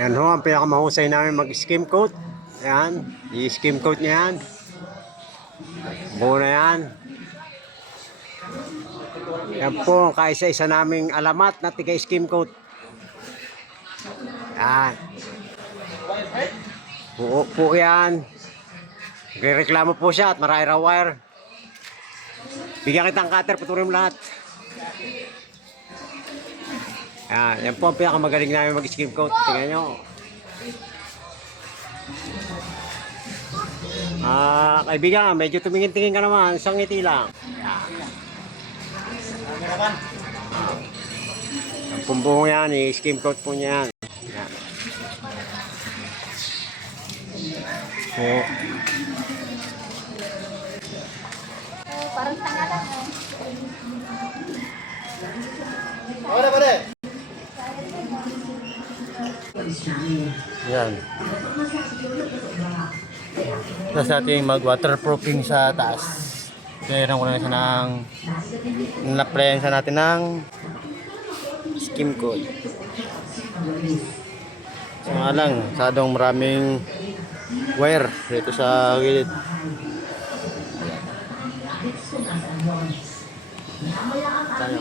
Yan ho, ang pinakamahusay namin mag-skim coat. Yan, i-skim coat niya yan. Buo na yan. Yan po ang kaisa-isa naming alamat na tiga-skim coat. Yan. Buo po yan. Nagreklamo po siya at marayra wire. Bigyan kitang cutter, puturin mo lahat. Yan po ang pinakamagaling namin mag-skim coat. Tingnan nyo. Kaibigan, medyo tumingin-tingin ka naman. Isang ngiti lang. Ang pumbuhong yan, i-skim coat po niya yan. Yan. So, Parang tanga lang. Pare. Yan. Tapos natin mag-waterproofing sa taas. Kailangan ko na siya ng na-playan sa natin ng skim coat. So nga lang, sadong maraming wire dito sa gilid. Tayo.